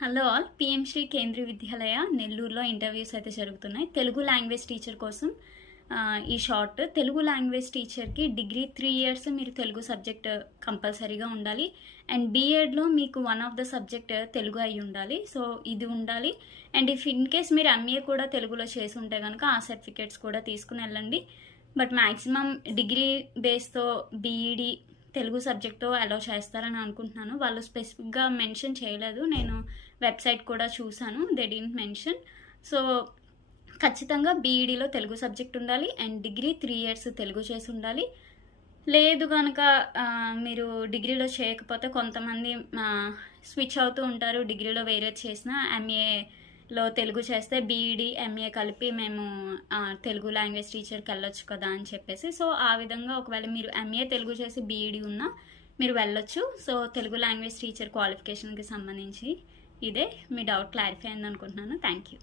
Hello all. PM Shri Kendriya Vidyalaya నెల్లూరులో interviews అయితే జరుగుతున్నాయి. తెలుగు లాంగ్వేజ్ టీచర్ కోసం ఈ షార్ట్. తెలుగు లాంగ్వేజ్ టీచర్కి డిగ్రీ 3 ఇయర్స్ మీరు తెలుగు సబ్జెక్ట్ కంపల్సరీగా ఉండాలి. అండ్ బీఎడ్లో మీకు one of the subject Telugu అయి ఉండాలి. సో ఇది ఉండాలి. అండ్ ఇఫ్ ఇన్ కేస్ మీరు ఎంఏ కూడా తెలుగులో చేసి ఉంటే కనుక ఆ సర్టిఫికేట్స్ కూడా తీసుకుని వెళ్ళండి. బట్ మ్యాక్సిమం డిగ్రీ బేస్తో బీఈడి తెలుగు సబ్జెక్ట్తో అలౌ చేస్తారని అనుకుంటున్నాను. వాళ్ళు స్పెసిఫిక్గా మెన్షన్ చేయలేదు. నేను వెబ్సైట్ కూడా చూశాను, దే డిడ్ంట్ మెన్షన్. సో ఖచ్చితంగా బీఈడీలో తెలుగు సబ్జెక్ట్ ఉండాలి అండ్ డిగ్రీ 3 ఇయర్స్ తెలుగు చేసి ఉండాలి. లేదు కనుక మీరు డిగ్రీలో చేయకపోతే కొంతమంది స్విచ్ అవుతూ ఉంటారు. డిగ్రీలో వేరే చేసిన ఎంఏలో తెలుగు చేస్తే బీఈడీ ఎంఏ కలిపి మేము తెలుగు లాంగ్వేజ్ టీచర్కి వెళ్ళొచ్చు కదా అని చెప్పేసి. సో ఆ విధంగా ఒకవేళ మీరు ఎంఏ తెలుగు చేసి బీఈడీ ఉన్నా మీరు వెళ్ళొచ్చు. సో తెలుగు లాంగ్వేజ్ టీచర్ క్వాలిఫికేషన్కి సంబంధించి ఇదే. మీ డౌట్ క్లారిఫై అయింది అనుకుంటున్నాను. Thank you.